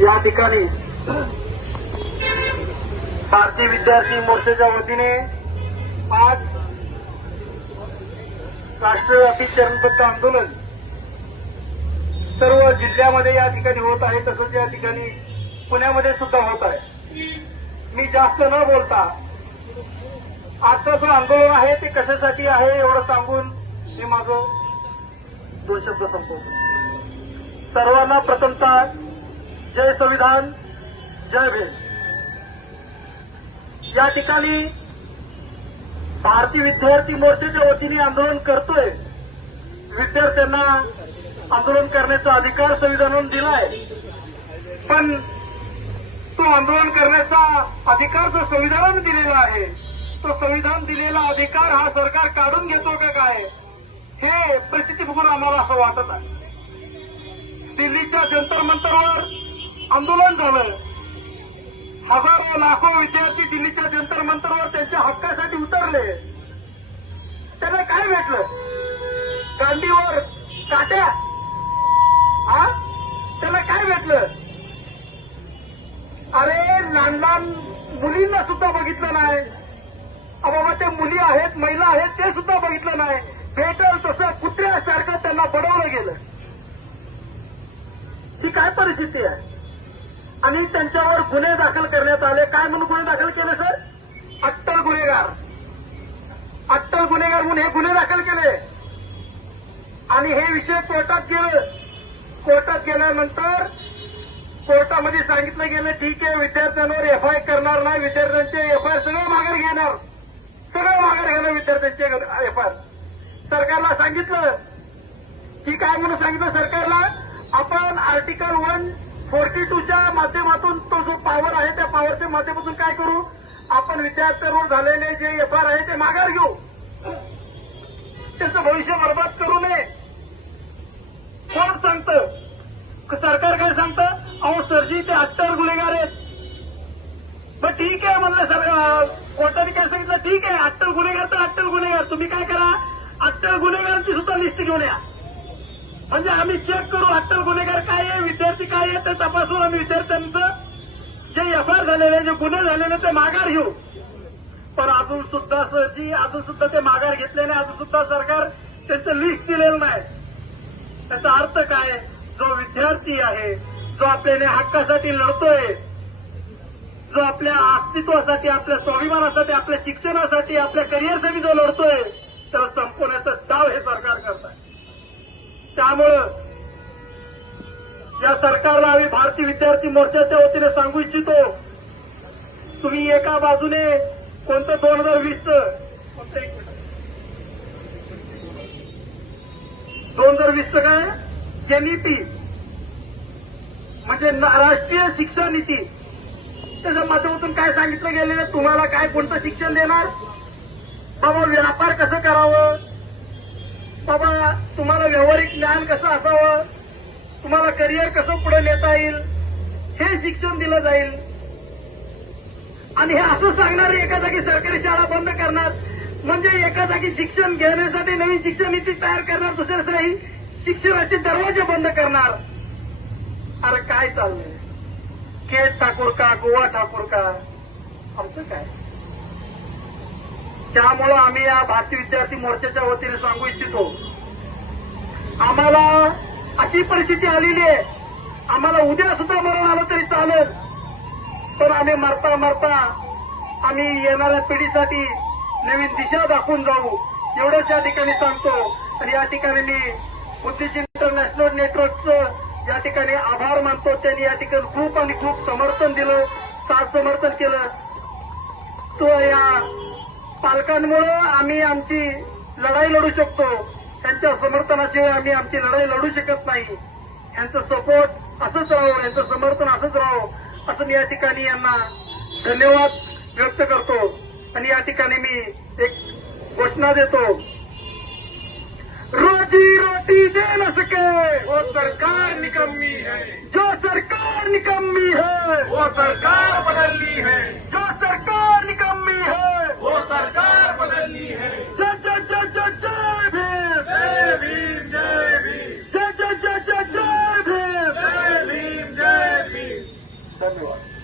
या ठिकाणी भारतीय विद्यार्थी मोर्चाच्या वतीने आज राष्ट्रव्यापी चरणबद्ध आंदोलन सर्व जिल्ह्यामध्ये या ठिकाणी होत आहे, तसंच या ठिकाणी पुण्यामध्ये सुद्धा होत आहे। मी जास्त न बोलता आजचं जो आंदोलन आहे ते कशासाठी आहे एवढं सांगून मी माझं 2 शब्द संपवतो। सर्वांना प्रथमतः जय संविधान, जय भीम। या ठिकाणी भारतीय विद्यार्थी मोर्चाच्या वतीने आंदोलन करतोय। विद्यार्थ्यांना आंदोलन करण्याचा अधिकार संविधानाने दिलाय, पण तो आंदोलन करण्याचा अधिकार जो संविधानाने दिलेला आहे तो संविधान दिलेला अधिकार हा सरकार काढून घेतो का काय, हे परिस्थिती बघून आम्हाला असं वाटत आहे। दिल्लीच्या जंतर मंतरवर आंदोलन झालं, हजारो लाखो विद्यार्थी दिल्लीच्या जंतर मंतरवर त्यांच्या हक्कासाठी उतरले। त्यांना काय भेटलं? गांडीवर काट्या? हा, त्यांना काय भेटलं? अरे लहान लहान मुलींना सुद्धा बघितलं नाही, बाबा त्या मुली आहेत, महिला आहेत, ते सुद्धा बघितलं नाही। भेटल तसं कुत्र्यासारखं त्यांना बडवलं गेलं। ही काय परिस्थिती आहे? आणि त्यांच्यावर गुन्हे दाखल करण्यात आले। काय म्हणून गुन्हे दाखल केले सर? अट्टल गुन्हेगार, अट्टल गुन्हेगार म्हणून हे गुन्हे दाखल केले आणि हे विषय कोर्टात गेले। कोर्टात गेल्यानंतर कोर्टामध्ये सांगितलं गेलं ठीक आहे, विद्यार्थ्यांवर एफआयआर करणार नाही, विद्यार्थ्यांचे एफआयआर सगळं माघार घेणार, सगळं माघार घेणार विद्यार्थ्यांचे एफआयआर। सरकारला सांगितलं ठीक आहे म्हणून सांगितलं सरकारला, आपण आर्टिकल 142च्या माध्यमातून तो जो पॉवर आहे त्या पॉवरच्या माध्यमातून काय करू, आपण विद्यार्थ्यांवर झालेले जे एफआयआर आहे ते माघार घेऊ, त्याचं भविष्य बर्बाद करू नये। कोण सांगतं? सरकार काय सांगतं? अहो सरजी ते अट्टर गुन्हेगार आहेत। मग ठीक आहे म्हणलं सर, कोर्टाने काय सांगितलं, ठीक आहे अट्टर गुन्हेगार तर अट्टर गुन्हेगार, तुम्ही काय करा अट्टर गुन्हेगारांची सुद्धा लिस्ट घेऊन या, म्हणजे आम्ही चेक करू अट्टर गुन्हेगार काय आहे, विद्यार्थी काय आहे ते तपासून आम्ही विद्यार्थ्यांचं जे एफआयआर झालेले, जे गुन्हे झालेले ते माघार घेऊ। पण अजून सुद्धा सरजी अजून सुद्धा ते माघार घेतले नाही, अजून सुद्धा सरकार त्यांचं लिस्ट दिलेलं नाही। त्याचा अर्थ काय? जो विद्यार्थी आहे, जो आपल्या हक्कासाठी लढतोय, जो आपल्या अस्तित्वासाठी, आपल्या स्वाभिमानासाठी, आपल्या शिक्षणासाठी, आपल्या करिअरसाठी जो लढतोय त्याला संपवण्याचा डाव हे सरकार करत आहे। त्यामुळं या सरकारला आम्ही भारतीय विद्यार्थी मोर्चाच्या वतीने सांगू इच्छितो, तुम्ही एका बाजूने कोणतं 2020चं 2020चं काय एनईपी म्हणजे राष्ट्रीय शिक्षा नीती, त्याच्या माध्यमातून काय सांगितलं गेलेलं, तुम्हाला काय कोणतं शिक्षण देणार, बाबा व्यापार कसं करावं, बाबा तुम्हाला व्यावहारिक ज्ञान कसं असावं, तुम्हाला करिअर कसं पुढे नेता येईल, हे शिक्षण दिलं जाईल। आणि हे असं सांगणार एका जागी सरकारी शाळा बंद करणार, म्हणजे एका जागी शिक्षण घेण्यासाठी नवीन शिक्षण नीती तयार करणार, दुसऱ्या जागी शिक्षणाचे दरवाजे बंद करणार। अरे काय चाललंय? केस ठाकूर का, गोवा ठाकूर का, आमचं काय? त्यामुळं आम्ही या भारतीय विद्यार्थी मोर्चाच्या वतीने सांगू इच्छितो, आम्हाला अशी परिस्थिती आलेली आहे, आम्हाला उद्या सुद्धा मरण आलं तरी चालेल, पण आम्ही मरता मरता आम्ही येणाऱ्या पिढीसाठी नवीन दिशा दाखवून जाऊ, एवढंच या ठिकाणी सांगतो। आणि या ठिकाणी मी बुद्धिस्ट इंटरनॅशनल नेटवर्कचं या ठिकाणी आभार मानतो। त्यांनी या ठिकाणी खूप आणि खूप समर्थन दिलं, साथ समर्थन केलं। तो या पालकांमुळे आम्ही आमची लढाई लढू शकतो, त्यांच्या समर्थनाशिवाय आम्ही आमची लढाई लढू शकत नाही। यांचं सपोर्ट असंच राहावं, यांचं समर्थन असंच राहावं असं मी या ठिकाणी यांना धन्यवाद व्यक्त करतो। आणि या ठिकाणी मी एक घोषणा देतो, रोजी रोटी दे न सके वो सरकार निकम्मी है, जो सरकार निकम्मी है वो सरकार बदलनी है, जो सरकार निकम्मी है वो सरकार बदलनी है। जय जय जय जय जय भीम, जय भीम, जय भीम, जय जय जय जय जय भीम, जय भीम, जय भीम। धन्यवाद.